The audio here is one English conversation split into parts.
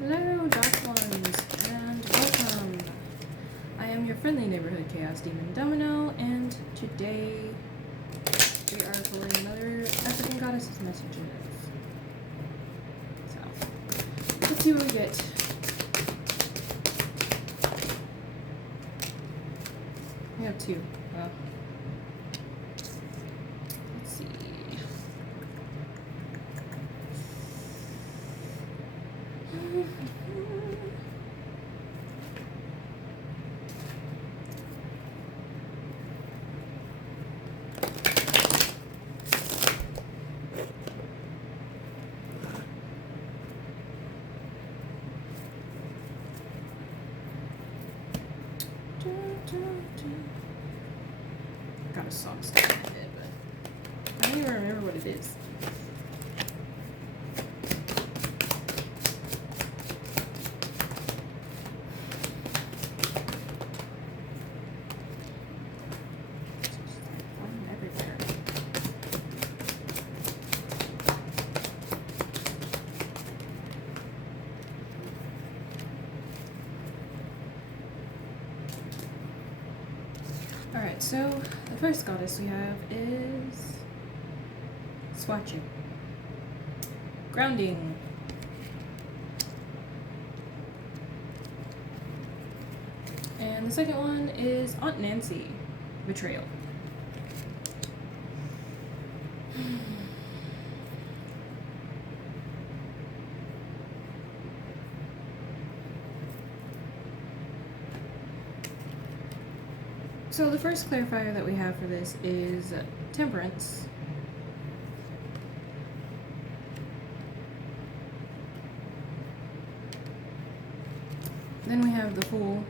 Hello, Dark Ones, and welcome. I am your friendly neighborhood Chaos Demon Domino, and today we are pulling another African Goddesses messages. So, let's see what we get. We have two. Well, let's see. Got a song stuck in my head, but I don't even remember what it is. Alright, so the first goddess we have is Swatching. Grounding. And the second one is Aunt Nancy. Betrayal. So the first clarifier that we have for this is Temperance. Then we have the Fool.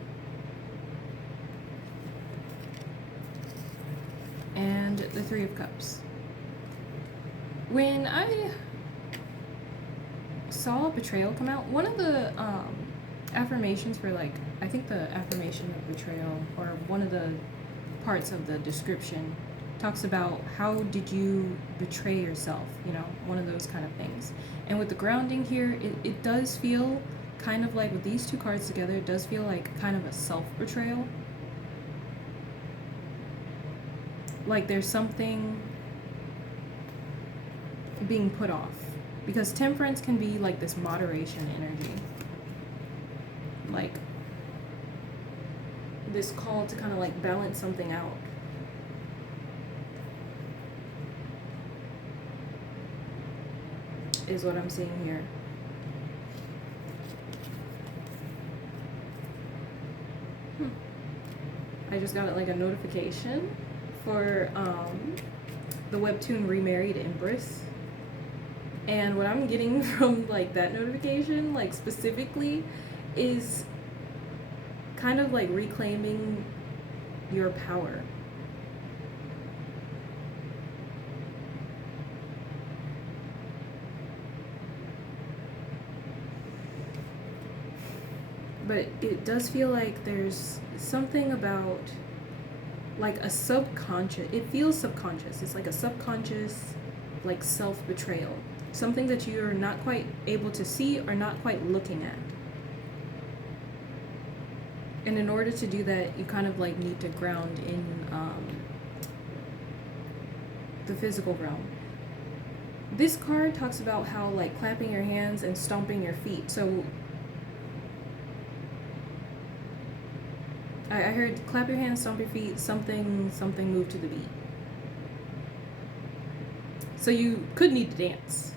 And the Three of Cups. When I saw Betrayal come out, one of the affirmations for, like, I think the affirmation of betrayal, or one of the parts of the description, talks about how did you betray yourself, you know, one of those kind of things. And with the grounding here, it does feel kind of like, with these two cards together, it does feel like kind of a self-betrayal. Like there's something being put off. Because Temperance can be like this moderation energy. Like this call to kind of like balance something out. Is what I'm seeing here. I just got like a notification for the webtoon Remarried Empress. And what I'm getting from like that notification, like specifically, is kind of like reclaiming your power. But it does feel like there's something about like a subconscious, it feels subconscious. It's like a subconscious like self-betrayal. Something that you're not quite able to see or not quite looking at. And in order to do that, you kind of like need to ground in the physical realm. This card talks about how like clapping your hands and stomping your feet. So I heard clap your hands, stomp your feet, something move to the beat. So you could need to dance.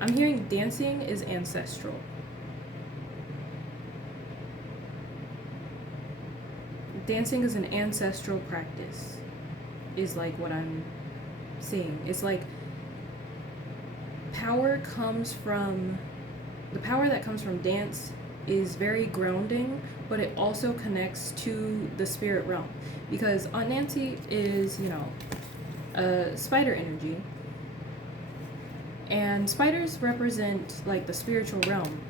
I'm hearing dancing is ancestral. Dancing is an ancestral practice, is like what I'm seeing. It's like power comes from, the power that comes from dance is very grounding, but it also connects to the spirit realm. Because Aunt Nancy is, you know, a spider energy. And spiders represent like the spiritual realm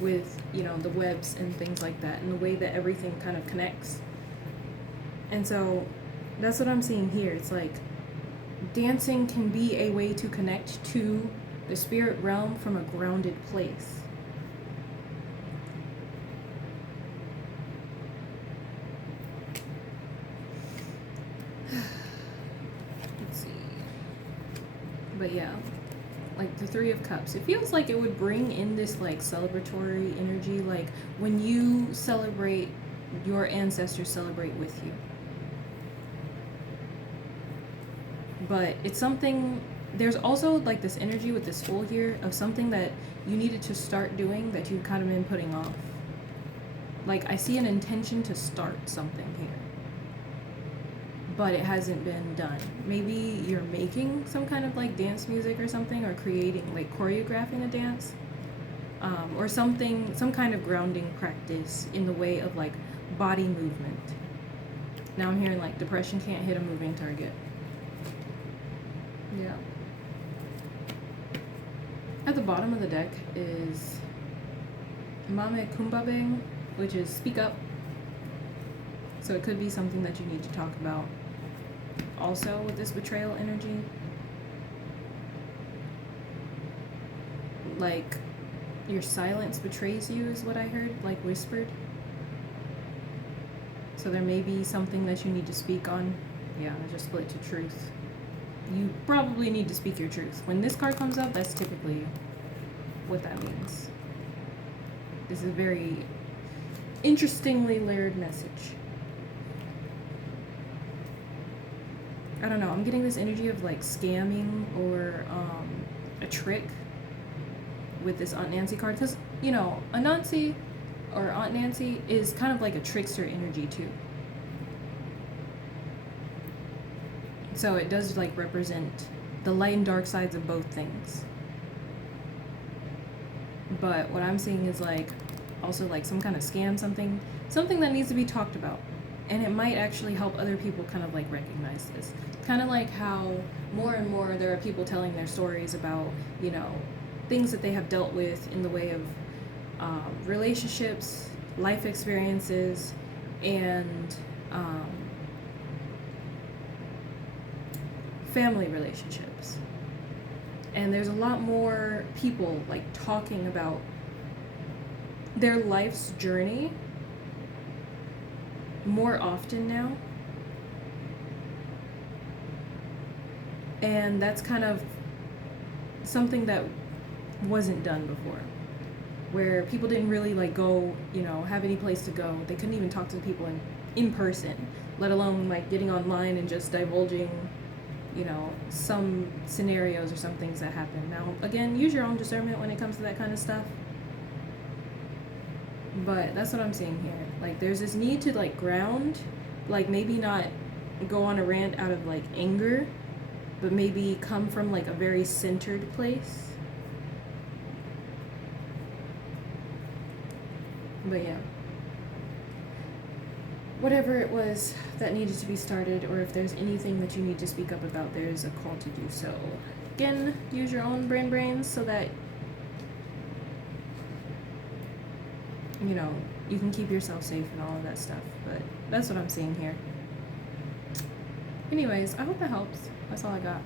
with, you know, the webs and things like that, and the way that everything kind of connects. And so that's what I'm seeing here. It's like dancing can be a way to connect to the spirit realm from a grounded place. Let's see. But yeah, like the Three of Cups, it feels like it would bring in this like celebratory energy, like when you celebrate, your ancestors celebrate with you. But it's something, there's also like this energy with this Fool here of something that you needed to start doing that you've kind of been putting off. Like I see an intention to start something here, but it hasn't been done. Maybe you're making some kind of like dance music or something, or creating, like choreographing a dance, or something, some kind of grounding practice in the way of like body movement. Now I'm hearing like depression can't hit a moving target. Yeah. At the bottom of the deck is Mame Kumbabeng, which is speak up. So it could be something that you need to talk about. Also with this betrayal energy, like your silence betrays you is what I heard, like whispered. So there may be something that you need to speak on. Yeah, I just split to truth. You probably need to speak your truth. When this card comes up, that's typically what that means. This is a very interestingly layered message. I don't know, I'm getting this energy of like scamming or a trick with this Aunt Nancy card, because you know, Anansi or Aunt Nancy is kind of like a trickster energy too. So it does like represent the light and dark sides of both things. But what I'm seeing is like also like some kind of scam, something that needs to be talked about. And it might actually help other people kind of like recognize this. Kind of like how more and more there are people telling their stories about, you know, things that they have dealt with in the way of relationships, life experiences, and family relationships. And there's a lot more people like talking about their life's journey more often now. And that's kind of something that wasn't done before, where people didn't really like go, you know, have any place to go. They couldn't even talk to people in person, let alone like getting online and just divulging, you know, some scenarios or some things that happen. Now, again, use your own discernment when it comes to that kind of stuff. But that's what I'm seeing here. Like, there's this need to, like, ground. Like, maybe not go on a rant out of, like, anger, but maybe come from, like, a very centered place. But, yeah. Whatever it was that needed to be started, or if there's anything that you need to speak up about, there's a call to do so. Again, use your own brains so that, you know, you can keep yourself safe and all of that stuff. But that's what I'm seeing here. Anyways, I hope that helps. That's all I got.